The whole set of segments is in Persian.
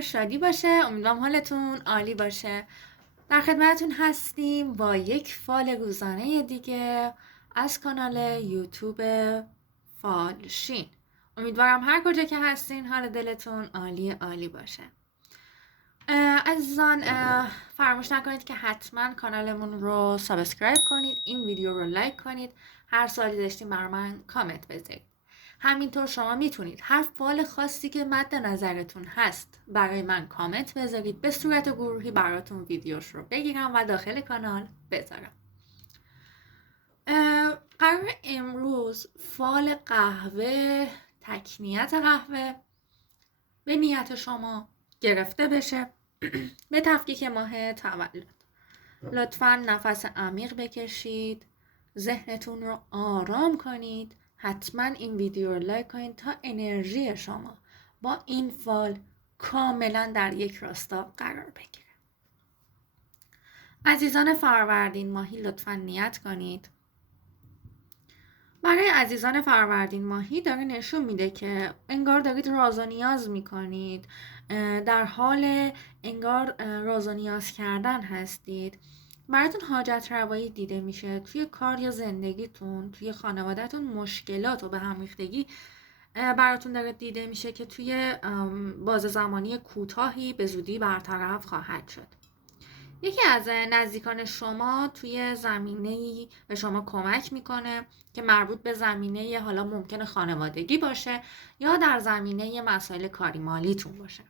خیر و شادی باشه. امیدوارم حالتون عالی باشه. در خدمتتون هستیم با یک فال روزانه دیگه از کانال یوتیوب فالشین. امیدوارم هر کجا که هستین حال دلتون عالی عالی باشه. عزیزان فراموش نکنید که حتما کانالمون رو سابسکرایب کنید، این ویدیو رو لایک کنید، هر سوالی داشتین برای من کامنت بذارید. همینطور شما میتونید هر فال خاصی که مد نظرتون هست برای من کامنت بذارید، به صورت گروهی براتون ویدیوش رو بگیرم و داخل کانال بذارم. قرار امروز فال قهوه، تکنیت قهوه به نیت شما گرفته بشه به تفکیک ماه تولد. لطفاً نفس عمیق بکشید، ذهنتون رو آرام کنید، حتما این ویدیو رو لایک کنید تا انرژی شما با این فال کاملا در یک راستا قرار بگیره. عزیزان فروردین ماهی لطفاً نیت کنید. برای عزیزان فروردین ماهی داره نشون میده که انگار دارید راز و نیاز میکنید، در حال انگار راز و نیاز کردن هستید. براتون حاجت روایی دیده میشه توی کار یا زندگیتون، توی خانوادهتون مشکلات و به هم ریختگی براتون داره دیده میشه که توی باز زمانی کوتاهی به زودی برطرف خواهد شد. یکی از نزدیکان شما توی زمینه‌ای به شما کمک میکنه که مربوط به زمینه حالا ممکنه خانوادگی باشه یا در زمینه مسائل کاری مالیتون باشه.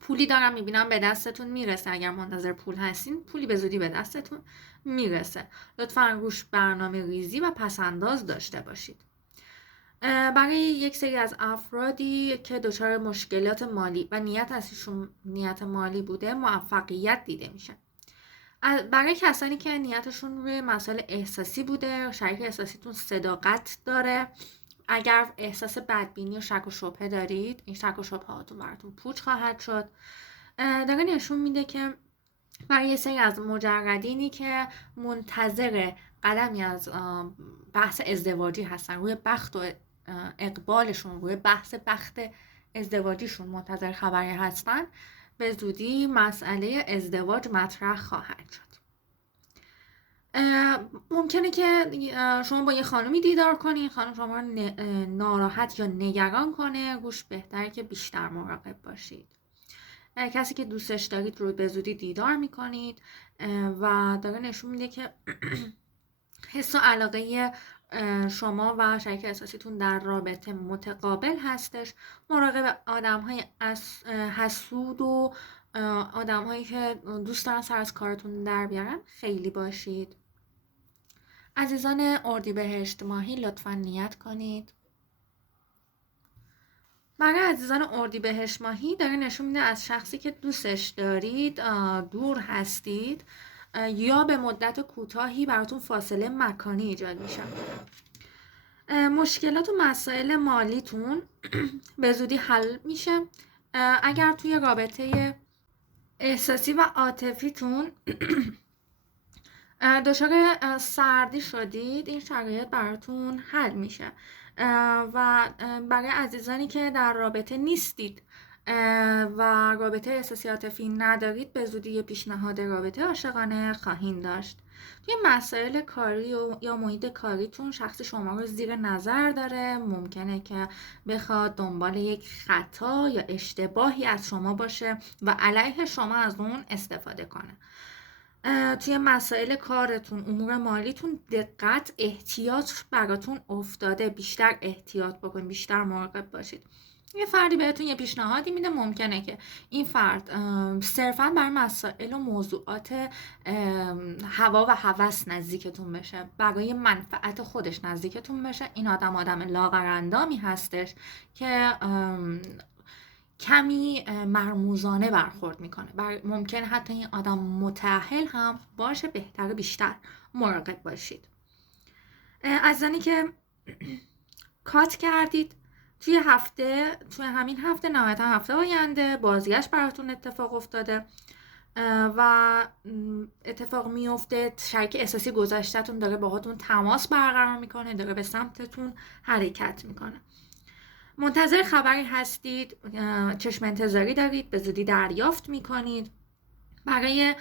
پولی دارم میبینم به دستتون میرسه. اگر منتظر پول هستین پولی به زودی به دستتون میرسه. لطفاً روش برنامه ریزی و پسنداز داشته باشید. برای یک سری از افرادی که دچار مشکلات مالی و نیت ازشون نیت مالی بوده موفقیت دیده میشه. برای کسانی که نیتشون روی مسائل احساسی بوده، شریک احساسیتون صداقت داره، اگر احساس بدبینی و شک و شبهه دارید این شک و شبهه هاتون براتون پوچ خواهد شد. داره نشون میده که برای یه سری از مجردینی که منتظر قدمی از بحث ازدواجی هستن، روی بخت و اقبالشون روی بخت ازدواجیشون منتظر خبری هستن، به زودی مسئله ازدواج مطرح خواهد شد. ممکنه که شما با یه خانومی دیدار کنید، خانم شما رو ناراحت یا نگران کنه. گوش بهتره که بیشتر مراقب باشید. کسی که دوستش دارید رو به زودی دیدار میکنید و داره نشون میده که حس و علاقه شما و شریک احساسیتون در رابطه متقابل هستش. مراقب آدم‌های حسود و آدم‌هایی که دوست دارن سر از کارتون در بیارن خیلی باشید. عزیزان اردیبهشت ماهی لطفاً نیت کنید. برای عزیزان اردیبهشت ماهی داره نشون میده از شخصی که دوستش دارید دور هستید یا به مدت کوتاهی براتون فاصله مکانی ایجاد میشه. مشکلات و مسائل مالیتون به زودی حل میشه. اگر توی رابطه احساسی و عاطفیتون دچار سردی شدید این شرایط براتون حل میشه. و برای عزیزانی که در رابطه نیستید و رابطه احساسی عاطفی ندارید به زودی یه پیشنهاد رابطه عاشقانه خواهید داشت. توی مسائل کاری یا محیط کاریتون شخص شما رو زیر نظر داره، ممکنه که بخواد دنبال یک خطا یا اشتباهی از شما باشه و علیه شما از اون استفاده کنه. توی مسائل کارتون، امور مالیتون دقت، احتیاط براتون افتاده. بیشتر احتیاط بکنید، بیشتر مراقب باشید. یه فردی بهتون یه پیشنهادی میده، ممکنه که این فرد صرفاً برای مسائل و موضوعات هوا و هوس نزدیکتون بشه، برای منفعت خودش نزدیکتون بشه. این آدم لاغرندامی هستش که کمی مرموزانه برخورد میکنه. ممکنه حتی این آدم متأهل هم باشه، بهتره بیشتر مراقب باشید. عزیزانی که کات کردید توی همین هفته نهایتا هفته آینده بازگشت براتون اتفاق افتاده و اتفاق میفته. شریک احساسی گذشته‌تون داره باهاتون تماس برقرار میکنه، داره به سمتتون حرکت میکنه. منتظر خبری هستید، چشم انتظاری دارید، به زودی دریافت میکنید. برای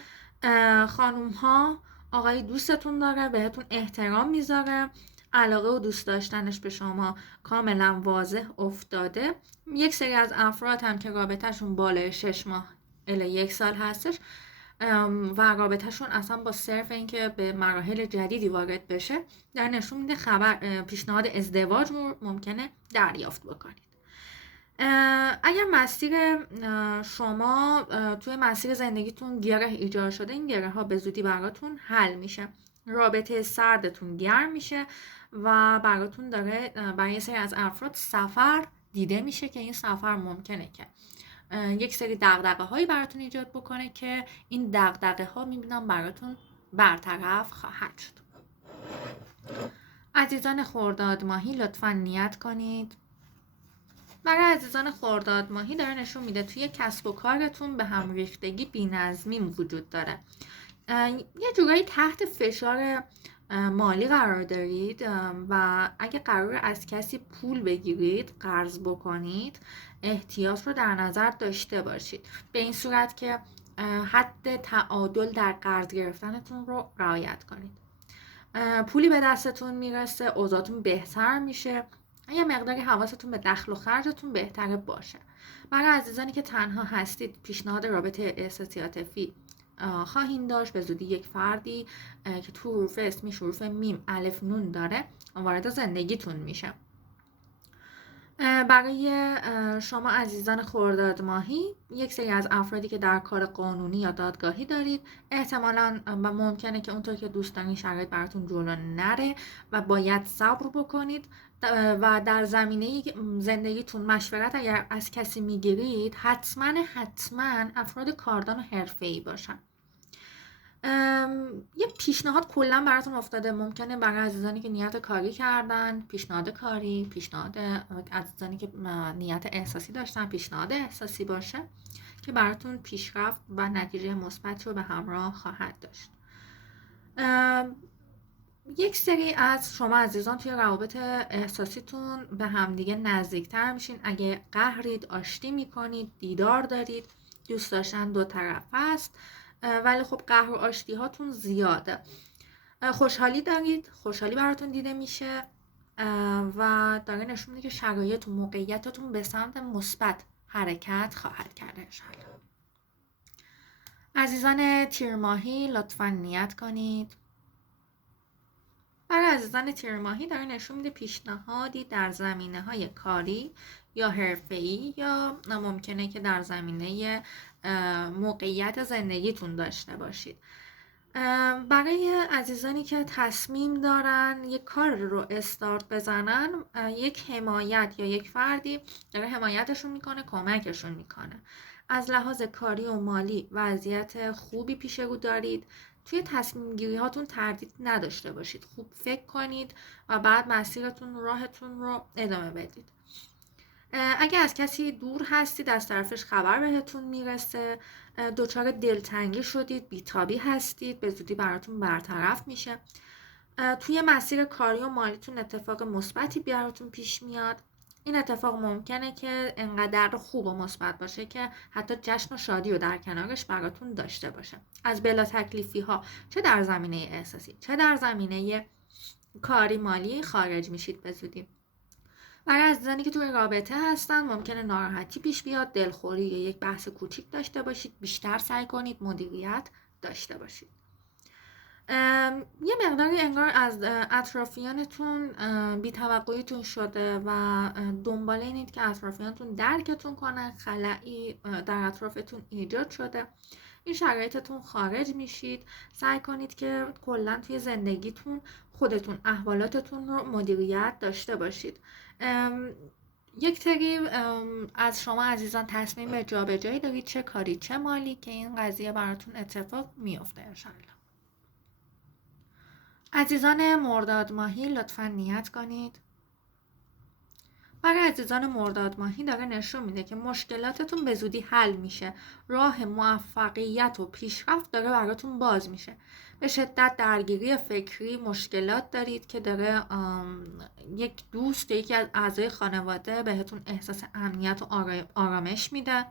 خانوم ها، آقای دوستتون داره، بهتون احترام میذاره، علاقه و دوست داشتنش به شما کاملا واضح افتاده. یک سری از افراد هم که رابطهشون بالای 6 ماه الی 1 سال هستش و رابطهشون اصلا با صرف اینکه به مراحل جدیدی وارد بشه در نشون میده پیشنهاد ازدواج ممکنه دریافت بکنید. اگر مسیر شما توی مسیر زندگیتون گره ایجاد شده، این گره ها به زودی براتون حل میشه. رابطه سردتون گرم میشه و براتون داره برای یه سری از افراد سفر دیده میشه که این سفر ممکنه که یک سری دغدغه هایی براتون ایجاد بکنه که این دغدغه ها میبینم براتون برطرف خواهد شد. عزیزان خرداد ماهی لطفا نیت کنید. برای عزیزان خرداد ماهی داره نشون میده توی کسب و کارتون به هم ریختگی بی‌نظمی وجود داره. یه جورایی تحت فشار مالی قرار دارید و اگه قرار از کسی پول بگیرید، قرض بکنید، احتیاط رو در نظر داشته باشید، به این صورت که حد تعادل در قرض گرفتنتون رو رعایت کنید. پولی به دستتون میرسه، اوضاعتون بهتر میشه، یه مقداری حواستون به دخل و خرجتون بهتره باشه. برای عزیزانی که تنها هستید، پیشنهاد رابطه احساسی عاطفی خواهید داشت. به زودی یک فردی که تو حروف اسمی حروف میم الف نون داره وارد زندگیتون میشه. برای شما عزیزان خرداد ماهی، یک سری از افرادی که در کار قانونی یا دادگاهی دارید، احتمالاً ممکنه که اونطور که دوست دارین شرایط براتون جلو نره و باید صبر بکنید و در زمینه زندگیتون مشورت اگر از کسی میگیرید، حتما افراد کاردان و حرفه‌ای باشن. یه پیشنهاد کلا براتون افتاده، ممکنه برای عزیزانی که نیت کاری کردن پیشنهاد کاری، پیشنهاد عزیزانی که نیت احساسی داشتن پیشنهاد احساسی باشه که براتون پیشرفت و نتیجه مثبت رو به همراه خواهد داشت. یک سری از شما عزیزان توی روابط احساسیتون به همدیگه نزدیکتر میشین. اگه قهرید، آشتی میکنید، دیدار دارید، دوست داشتن دو طرف است، ولی خب قهر و آشتی هاتون زیاده. خوشحالی دارید، خوشحالی براتون دیده میشه و داره نشون میده که شرایط و موقعیتتون به سمت مثبت حرکت خواهد کرده انشالله. عزیزان تیر ماهی لطفا نیت کنید. برای عزیزان تیر ماهی داره نشون میده پیشنهادی در زمینه های کاری یا حرفه‌ای یا ممکنه که در زمینه موقعیت زندگیتون داشته باشید. برای عزیزانی که تصمیم دارن یک کار رو استارت بزنن، یک حمایت یا یک فردی داره حمایتشون میکنه، کمکشون میکنه. از لحاظ کاری و مالی وضعیت خوبی پیش رو دارید. توی تصمیم گیری هاتون تردید نداشته باشید، خوب فکر کنید و بعد مسیرتون راهتون رو ادامه بدید. اگه از کسی دور هستید، از طرفش خبر بهتون میرسه، دچار دلتنگی شدید، بیتابی هستید، به زودی براتون برطرف میشه. توی مسیر کاری و مالیتون اتفاق مثبتی براتون پیش میاد. این اتفاق ممکنه که انقدر خوب و مثبت باشه که حتی جشن و شادی رو در کنارش براتون داشته باشه. از بلا تکلیفی ها چه در زمینه احساسی چه در زمینه کاری مالی خارج میشید به زودی. برای عزیزانی که توی رابطه هستن ممکنه ناراحتی پیش بیاد، دلخوری یا یک بحث کوچیک داشته باشید. بیشتر سعی کنید مدیریت داشته باشید. یه مقداری انگار از اطرافیانتون بی‌توقعیتون شده و دنبال اینید که اطرافیانتون درکتون کنن. خلایی در اطرافتون ایجاد شده، این شرایطتون خارج میشید. سعی کنید که کلا توی زندگیتون خودتون احوالاتتون رو مدیریت داشته باشید. یک سری از شما عزیزان تصمیم به جابجایی دارید، چه کاری چه مالی، که این قضیه براتون اتفاق میفته انشالله. عزیزان مرداد ماهی لطفا نیت کنید. برای عزیزان مرداد ماهی داره نشون میده که مشکلاتتون به زودی حل میشه. راه موفقیت و پیشرفت داره براتون باز میشه. به شدت درگیری فکری مشکلات دارید که داره یک دوست یکی از اعضای خانواده بهتون احساس امنیت و آرامش میده.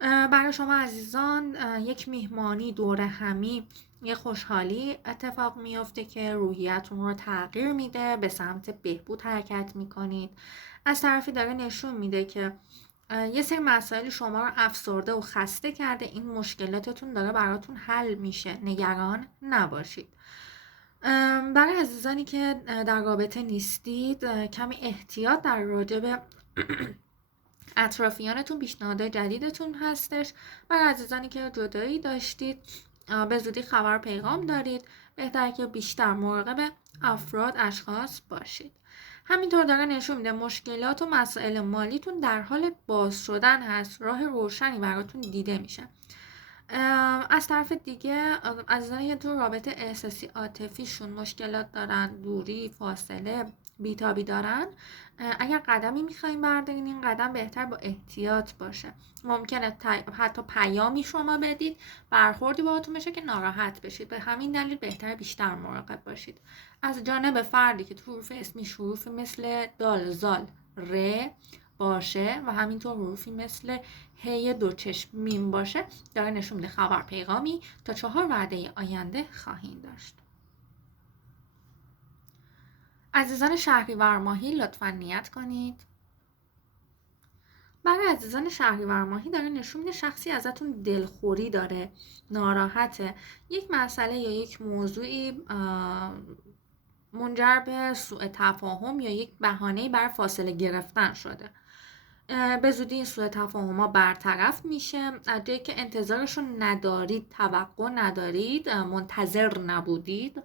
برای شما عزیزان یک میهمانی دور همی، یه خوشحالی اتفاق میفته که روحیتون رو تغییر میده، به سمت بهبود حرکت میکنید. از طرفی داره نشون میده که یه سری مسائل شما رو افسرده و خسته کرده، این مشکلاتتون داره براتون حل میشه، نگران نباشید. برای عزیزانی که در رابطه نیستید کمی احتیاط در راجب اطرافیانتون پیشنهاد جدیدتون هستش. برای عزیزانی که جدایی داشتید به زودی خبر پیغام دارید، بهتره که بیشتر مراقب افراد اشخاص باشید. همینطور داره نشون میده مشکلات و مسائل مالیتون در حال باز شدن هست، راه روشنی براتون دیده میشه. از طرف دیگه عزیزانی که تو رابطه احساسی عاطفیشون مشکلات دارن، دوری، فاصله، بیتابی دارن، اگر قدمی میخوایم بردارین این قدم بهتر با احتیاط باشه. ممکنه حتی پیامی شما بدید برخوردی باهاتون بشه که ناراحت بشید، به همین دلیل بهتر بیشتر مراقب باشید. از جانب فردی که تو حروف اسمی حروفی مثل دال، زال، ر باشه و همینطور حروفی مثل هی، دو چشم، میم باشه، داره نشون میده خبر پیغامی تا 4 وعده آینده خواهید داشت. عزیزان شهریور ماهی لطفاً نیت کنید. برای عزیزان شهریور ماهی داره نشون میده شخصی ازتون دلخوری داره، ناراحته، یک مسئله یا یک موضوعی منجر به سوء تفاهم یا یک بهانه‌ای برای فاصله گرفتن شده. به زودی این سوء تفاهم‌ها برطرف میشه. از جایی که انتظارشون ندارید، توقع ندارید، منتظر نبودید،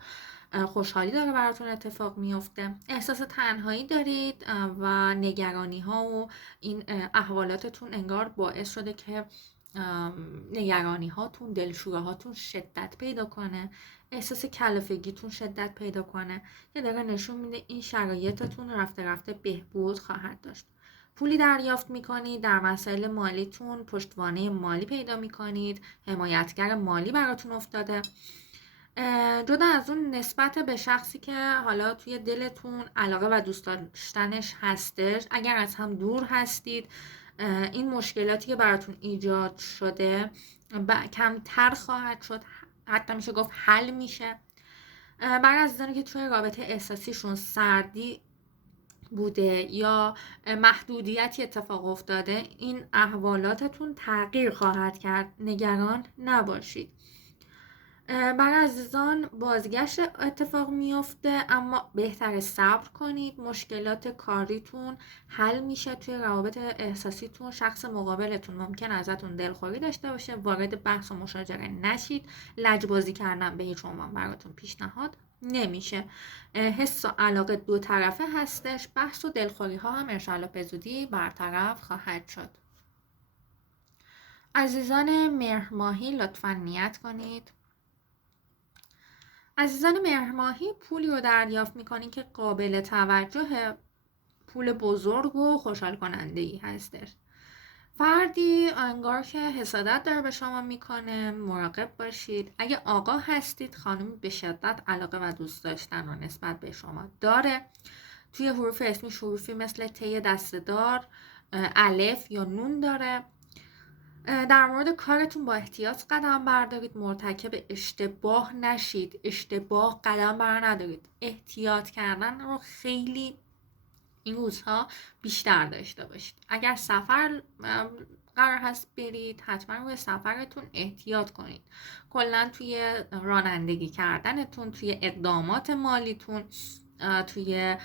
خوشحالی داره براتون اتفاق میفته. احساس تنهایی دارید و نگرانی ها و این احوالاتتون انگار باعث شده که نگرانی هاتون، دلشوره هاتون شدت پیدا کنه، احساس کلافگیتون شدت پیدا کنه، که داره نشون میده این شرایطتون رفته رفته بهبود خواهد داشت. پولی دریافت میکنید، در مسائل مالیتون پشتوانه مالی پیدا میکنید، حمایتگر مالی براتون افتاده. جدا از اون نسبت به شخصی که حالا توی دلتون علاقه و دوست داشتنش هستش، اگر از هم دور هستید این مشکلاتی که براتون ایجاد شده کمتر خواهد شد، حتی میشه گفت حل میشه. برای عزیزانی که توی رابطه احساسیشون سردی بوده یا محدودیتی اتفاق افتاده، این احوالاتتون تغییر خواهد کرد، نگران نباشید. برای عزیزان بازگشت اتفاق میفته، اما بهتره صبر کنید. مشکلات کاریتون حل میشه، توی روابط احساسیتون شخص مقابلتون ممکن ازتون دلخوری داشته باشه، وارد بحث و مشاجره نشید، لجبازی کردن به هیچ عنوان براتون پیشنهاد نمیشه. حس و علاقه دو طرفه هستش، بحث و دلخوری ها هم انشاءالله به زودی برطرف خواهد شد. عزیزان مهر ماهی لطفاً نیت کنید. عزیزان مهر ماهی پولی رو دریافت میکنین که قابل توجه، پول بزرگ و خوشحال کننده ای هستش. فردی انگار که حسادت داره به شما میکنه، مراقب باشید. اگه آقا هستید خانم به شدت علاقه و دوست داشتن رو نسبت به شما داره. توی حروف اسمی حروفی مثل ت دسته‌دار، الف یا نون داره. در مورد کارتون با احتیاط قدم بردارید، مرتکب اشتباه نشید، اشتباه قدم بر ندارید. احتیاط کردن رو خیلی این روزها بیشتر داشته باشید. اگر سفر قرار هست برید حتما روی سفرتون احتیاط کنید. کلا توی رانندگی کردنتون، توی اقدامات مالیتون، توی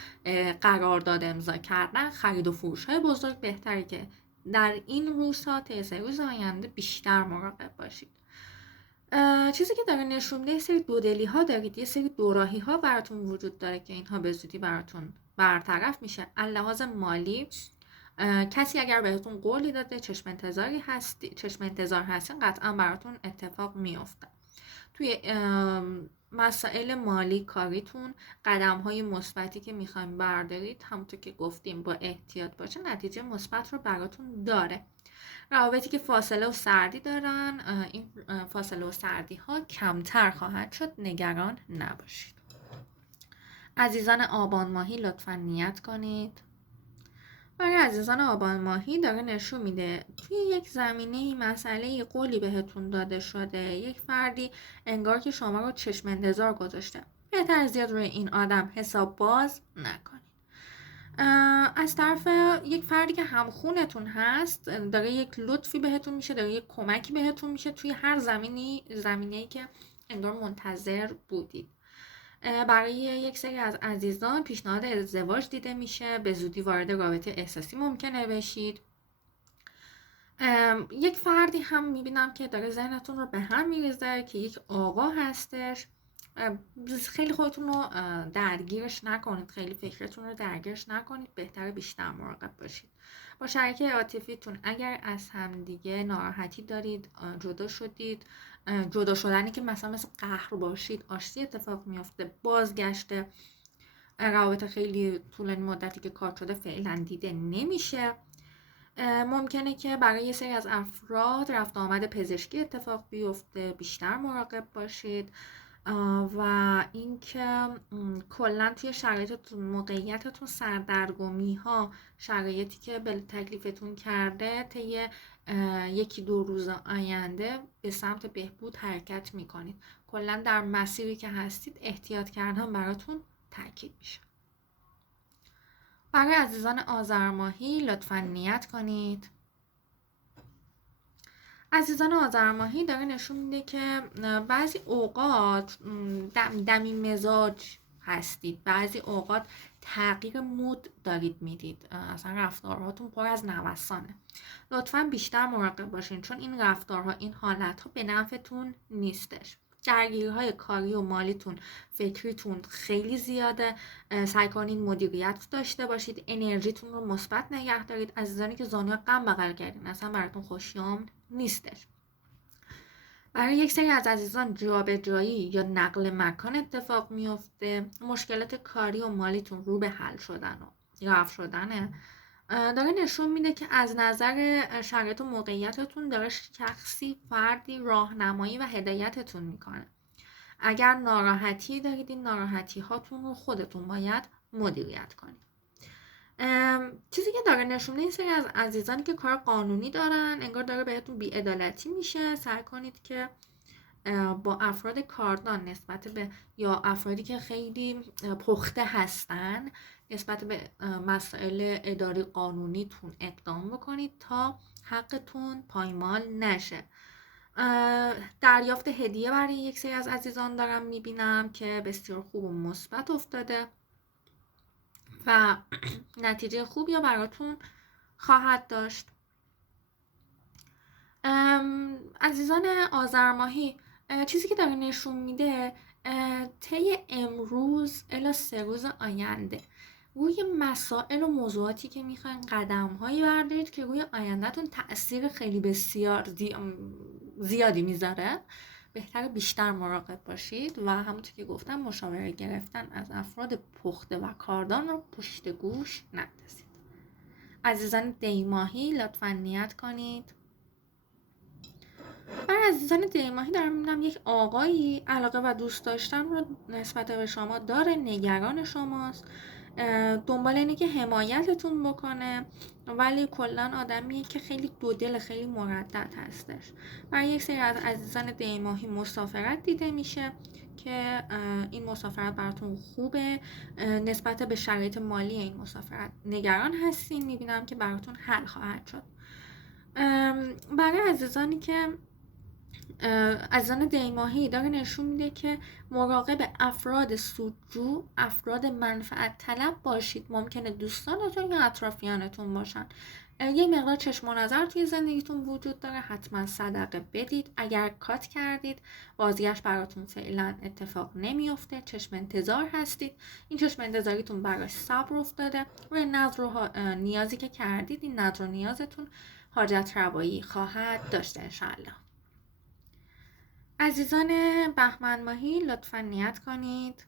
قرارداد امضا کردن، خرید و فروش های بزرگ بهتره که در این روزها تا 3 روز آینده بیشتر مراقب باشید. چیزی که داره نشون میده یه سری دودلی ها دارید، یه سری دوراهی ها براتون وجود داره که اینها به زودی براتون برطرف میشه. لحاظ مالی کسی اگر بهتون قولی داده، چشم انتظار هستین، قطعا براتون اتفاق میفته. توی مسائل مالی کاریتون، قدم های مثبتی که میخوایم بردارید همونطور که گفتیم با احتیاط باشه نتیجه مثبت رو براتون داره. روابطی که فاصله و سردی دارن، این فاصله و سردی ها کمتر خواهد شد، نگران نباشید. عزیزان آبان ماهی لطفا نیت کنید. برای عزیزان آبان ماهی داره نشون میده توی یک زمینه مسئله قولی بهتون داده شده، یک فردی انگار که شما رو چشم انتظار گذاشته، بهتر زیاد روی این آدم حساب باز نکنید. از طرف یک فردی که همخونتون هست داره یک لطفی بهتون میشه، داره یک کمکی بهتون میشه توی هر زمینه‌ای که انگار منتظر بودید. برای یک سری از عزیزان پیشنهاد ازدواج دیده میشه، به زودی وارد رابطه احساسی ممکنه بشید. یک فردی هم میبینم که داره ذهنتون رو به هم میریزه که یک آقا هستش. خیلی خودتون رو درگیرش نکنید، خیلی فکرتون رو درگیرش نکنید، بهتره بیشتر مراقب باشید. با شریک عاطفیتون اگر از همدیگه ناراحتی دارید، جدا شدید، جدا شدنی که مثل قهر باشید، آشتی اتفاق میافته، بازگشته روابط خیلی طولانی مدتی که کار شده فعلا دیده نمیشه. ممکنه که برای یه سری از افراد رفت آمد پزشکی اتفاق بیفته، بیشتر مراقب باشید. و اینکه کلا توی شرایطتون، موقعیتتون، سردرگمی ها، شرایطی که به تکلیفتون کرده طی یکی دو روز آینده به سمت بهبود حرکت میکنید. کلا در مسیری که هستید احتیاط کردن براتون تاکید میشه. برای عزیزان آذر ماهی لطفا نیت کنید. عزیزان آذر ماهی داره نشون میده که بعضی اوقات دمی مزاج هستید، بعضی اوقات تغییر مود دارید میدید، اصلا رفتارهاتون پر از نوسانه. لطفا بیشتر مراقب باشین چون این رفتارها، این حالتها به نفعتون نیستش. درگیری‌های کاری و مالیتون، فکریتون خیلی زیاده. سعی کنید مدیریت داشته باشید، انرژیتون رو مثبت نگه دارید. عزیزانی که زانوی غم بغل کردین اصلا براتون خوشیام نیستش. برای یک سری از عزیزان جابجایی یا نقل مکان اتفاق میفته. مشکلات کاری و مالیتون رو به حل شدن و رفع شدنه. داره نشون میده که از نظر شرایط و موقعیتتون داره شخصی، فردی راهنمایی و هدایتتون میکنه. اگر ناراحتی دارید این ناراحتی هاتون رو خودتون باید مدیریت کنید. چیزی که داره نشون میده این سری از عزیزانی که کار قانونی دارن انگار داره بهتون بی‌عدالتی میشه. سعی کنید که با افراد کاردان نسبت به یا افرادی که خیلی پخته هستن نسبت به مسائل اداری قانونیتون اقدام بکنید تا حقتون پایمال نشه. دریافت هدیه برای یک سری از عزیزان دارم میبینم که بسیار خوب و مثبت افتاده و نتیجه خوبی رو براتون خواهد داشت. عزیزان آذر ماهی چیزی که داره نشون میده طی امروز الی 3 روز آینده روی مسائل و موضوعاتی که میخواین قدم هایی بردارید که روی آیندهتون تأثیر خیلی بسیار زیادی میذاره. بهتره بیشتر مراقب باشید و همونطور که گفتم مشاوره گرفتن از افراد پخته و کاردان رو پشت گوش نندازید. عزیزان دی ماهی لطفا نیت کنید. برای عزیزان دی ماهی دارم میبینم یک آقایی علاقه و دوست داشتن رو نسبت به شما داره، نگران شماست، دنبال اینه که حمایتتون بکنه، ولی کلا آدمیه که خیلی دودل، خیلی مردد هستش. برای یک سری از عزیزان دی ماهی مسافرت دیده میشه که این مسافرت براتون خوبه. نسبت به شرایط مالی این مسافرت نگران هستین، میبینم که براتون حل خواهد شد. برای عزیزانی که عزیزان دی ماهی داره نشون میده که مراقب افراد سودجو، افراد منفعت طلب باشید. ممکنه دوستانتون یا اطرافیانتون باشن. یه مقدار چشم و نظر توی زندگیتون وجود داره، حتما صدقه بدید. اگر کات کردید بازگشت براتون فعلا اتفاق نمیفته، چشم انتظار هستید. این چشم انتظاریتون براش صبر افتاده. روی نظر و نیازی که کردید این نظر و نیازتون حاجت روایی خواهد داشته انشاءالله. عزیزان بهمن ماهی لطفا نیت کنید.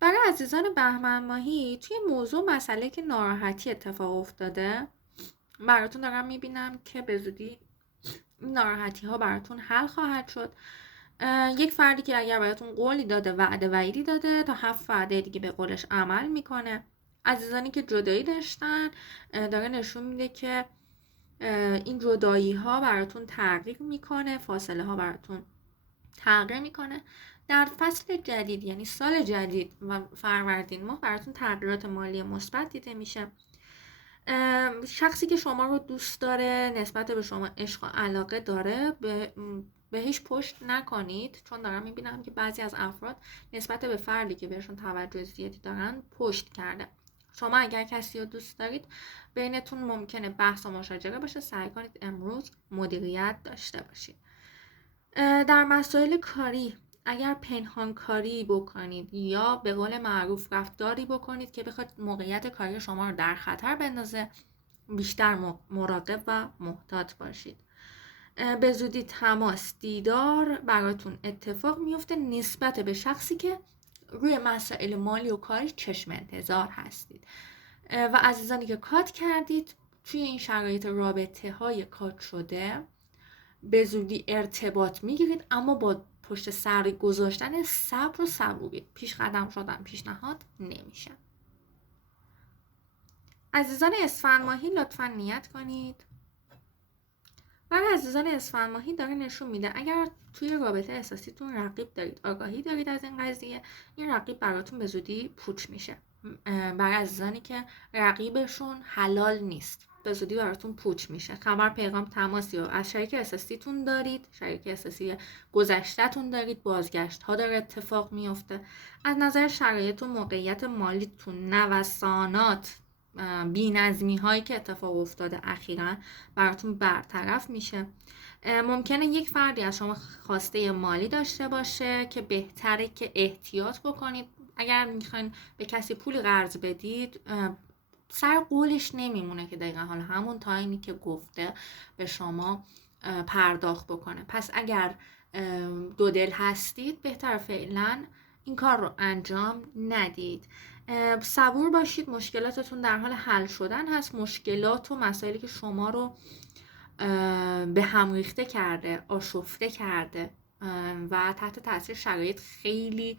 برای عزیزان بهمن ماهی توی موضوع مسئله که ناراحتی اتفاق افتاده، براتون دارم میبینم که به زودی این ناراحتی ها براتون حل خواهد شد. یک فردی که اگر براتون قولی داده، وعده وعیدی داده، تا 7 وعده دیگه به قولش عمل میکنه. عزیزانی که جدایی داشتن داره نشون میده که این جدایی ها براتون تغییر میکنه، فاصله ها براتون تغییر میکنه. در فصل جدید یعنی سال جدید و فروردین ماه براتون تغییرات مالی مثبت دیده میشه. شخصی که شما رو دوست داره، نسبت به شما عشق و علاقه داره، بهش پشت نکنید، چون دارم میبینم که بعضی از افراد نسبت به فردی که بهشون توجه زیادی دارن پشت کرده. شما اگر کسی رو دوست دارید، بینتون ممکنه بحث و مشاجره باشه، سعی کنید امروز مدیریت داشته باشید. در مسائل کاری اگر پنهان کاری بکنید یا به قول معروف رفتاری بکنید که بخواد موقعیت کاری شما رو در خطر بندازه، بیشتر مراقب و محتاط باشید. به زودی تماس، دیدار براتون اتفاق میفته نسبت به شخصی که روی مسائل مالی و کاری چشم انتظار هستید. و عزیزانی که کات کردید، توی این شرایط رابطه های کات شده به زودی ارتباط میگیرید، اما با پشت سر گذاشتن صبر و صبوری. پیش قدم شدن پیشنهاد نمیشه. عزیزان اسفند ماهی لطفا نیت کنید. برای عزیزان اسفند ماهی داره نشون میده اگر توی رابطه احساسیتون رقیب دارید، آگاهی دارید از این قضیه، این رقیب براتون به زودی پوچ میشه. برای عزیزانی که رقیبشون حلال نیست، به زودی براتون پوچ میشه. خبر، پیغام، تماسی رو از شریک احساسیتون دارید، شریک احساسی گذشته‌تون دارید، بازگشت ها داره اتفاق میفته. از نظر شرایط و موقعیت مالیتون، نوسانات، بی‌نظمی هایی که اتفاق افتاده اخیراً براتون برطرف میشه. ممکنه یک فردی از شما خواسته مالی داشته باشه که بهتره که احتیاط بکنید. اگر میخواین به کسی پول قرض بدید، سر قولش نمیمونه که دقیقا حالا همون تایمی که گفته به شما پرداخت بکنه. پس اگر دو دل هستید، بهتر فعلا این کار رو انجام ندید. صبور باشید، مشکلاتتون در حال حل شدن هست. مشکلات و مسائلی که شما رو به هم ریخته کرده، آشفته کرده و تحت تاثیر شرایط خیلی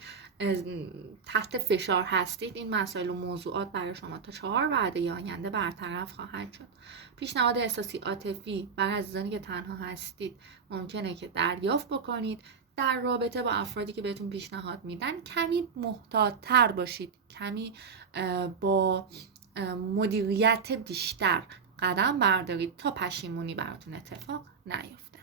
تحت فشار هستید، این مسائل و موضوعات برای شما تا 4 وعده آینده برطرف خواهد شد. پیشنهاد احساسی عاطفی برای عزیزانی که تنها هستید ممکنه که دریافت بکنید. در رابطه با افرادی که بهتون پیشنهاد میدن کمی محتاط‌تر باشید، کمی با مدیریت بیشتر قدم بردارید تا پشیمونی براتون اتفاق نیفته.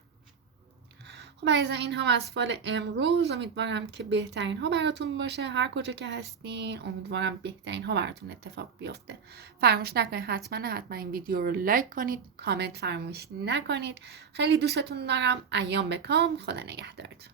خب عزیزان، این هم از فال امروز. امیدوارم که بهترین ها براتون باشه. هر کجا که هستین امیدوارم بهترین ها براتون اتفاق بیفته. فراموش نکنید حتما این ویدیو رو لایک کنید، کامنت فراموش نکنید. خیلی دوستتون دارم. ایام بکام. خدا نگهدارتون.